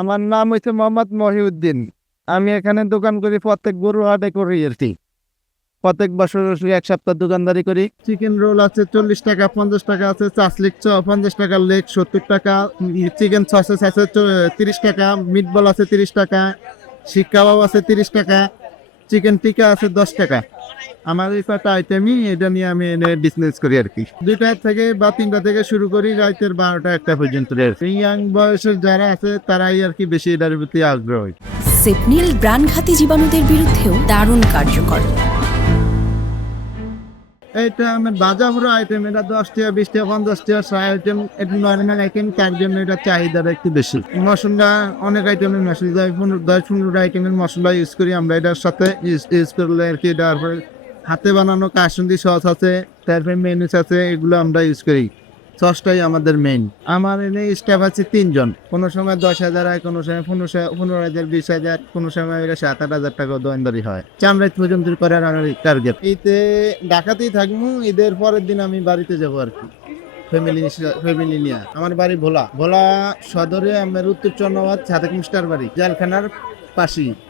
আমার নাম হচ্ছে মোহাম্মদ মহিউদ্দিন। আমি এখানে দোকান করি, প্রত্যেক গরু হাটে করি আর কি। প্রত্যেক বছর এক সপ্তাহ দোকানদারি করি। চিকেন রোল আছে 40 টাকা, 50 টাকা আছে। চাসলিক 50 টাকা, লেগ 70 টাকা, চিকেন সসেস আছে 30 টাকা, মিট বল আছে 30 টাকা, শিক কাবাব আছে 30 টাকা, চিকেন টিকা আছে 10 টাকা। আমার এই কটা আইটেমই, এটা নিয়ে আমি বিজনেস করি আর কি। 2টা থেকে বা 3টা থেকে শুরু করি, রাতের 12টা 1টা পর্যন্ত। ইয়াং বয়সের যারা আছে তারাই আর কি বেশি এটার প্রতি আগ্রহী। সেপনিল প্রাণঘাতী জীবাণুদের বিরুদ্ধেও দারুণ কার্যকর। এটা আমার বাজা পুরো আইটেম, এটা 10 টাকা, 20 টাকা, 50 টাকা, 100 আইটেম। এটা নর্মাল আইটেম, তার জন্য এটা চাহিদাটা একটু বেশি। মশলা অনেক আইটেমের মশলা, 10-15 আইটেমের মশলা ইউজ করি আমরা এটার সাথে। ইউজ করলে আর কি, তারপরে হাতে বানানো কাসুন্দি সস আছে, তারপরে মেনুস আছে, এগুলো আমরা ইউজ করি। সসটাই আমাদের মেইন। আমার এনে স্টাফ আছে 3 জন। কোনো সময় 10,000 হয়, কোনো সময় 15,000, 20,000, কোনো সময় 7-8 হাজার টাকা দোকানদারি হয়। চামড়াই পর্যন্ত করার আমার টার্গেট। ঈদে ঢাকাতেই থাকবো, ঈদের পরের দিন আমি বাড়িতে যাবো আর কি, ফ্যামিলি নিয়ে। আমার বাড়ি ভোলা সদরে, আমার উত্তর চন্দ্রবাদ সাদেক মিস্টার বাড়ি, জেলখানার পাশেই।